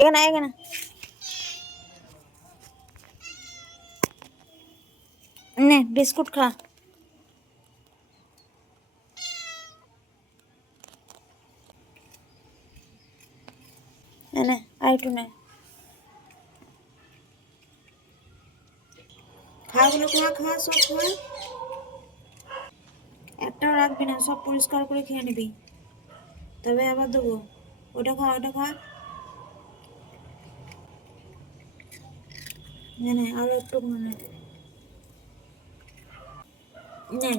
এখানে এখানে নে বিস্কুট খা। নে আর একটু নে, খাগুলো খা, খা সব খা, একটাও রাখবি না, সব পরিষ্কার করে খেয়ে নিবি, তবে আবার দেবো। ওটা খা, ওটা খা, নে আরো একটু নে নে।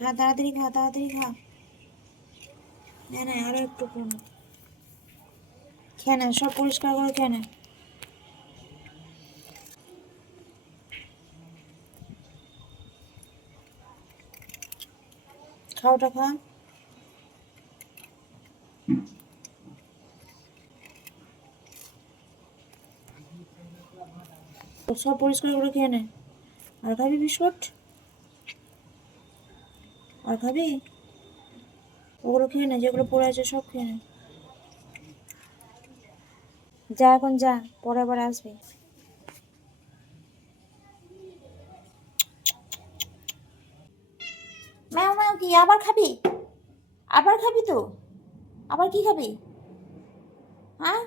খা তাড়াতাড়ি, খা তাড়াতাড়ি খা, নে আরো একটু খেয়ে নে, সব পরিষ্কার করে খেয়ে নে। খা ওটা খা, সব পরিষ্কার করে খেয়ে নে। আর খাবি বিস্কুট? আর খাবি? ওগুলো খেয়ে নে, যেগুলো পড়ে আছে সব খেয়ে নে। যা এখন যা, পরে আবার আসবি। ম্যাও ম্যাও কি আবার খাবি? আবার খাবি তো? আবার কি খাবি? হ্যাঁ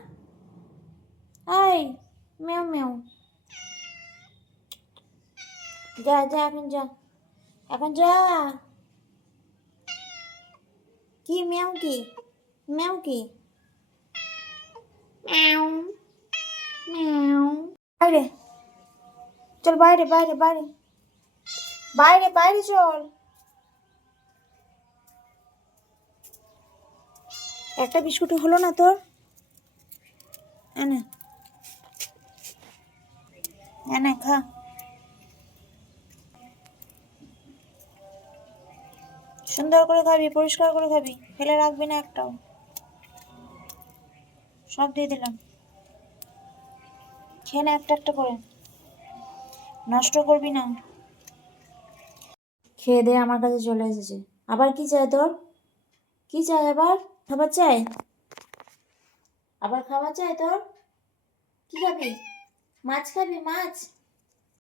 এই ম্যাও ম্যাও, যা যা এখন যা, এখন যা। কি ম্যাও কি? ম্যাও কি? ম্যাও ম্যাও। বাইরে চল, বাইরে বাইরে বাইরে বাইরে বাইরে চল। একটা বিস্কুট হলো না তোর? এনে এনে খা, সুন্দর করে খাবি, পরিষ্কার করে খাবি, ফেলে রাখবি না একটাও। সব দিয়ে দিলাম, খেয়ে না একটা একটা করে, নষ্ট করবি না। খেয়ে দিয়ে আমার কাছে চলে এসেছে, আবার কি চাই তোর? কি চাই আবার? খাবার চাই? আবার খাবার চাই তোর? কি খাবি? মাছ খাবি? মাছ?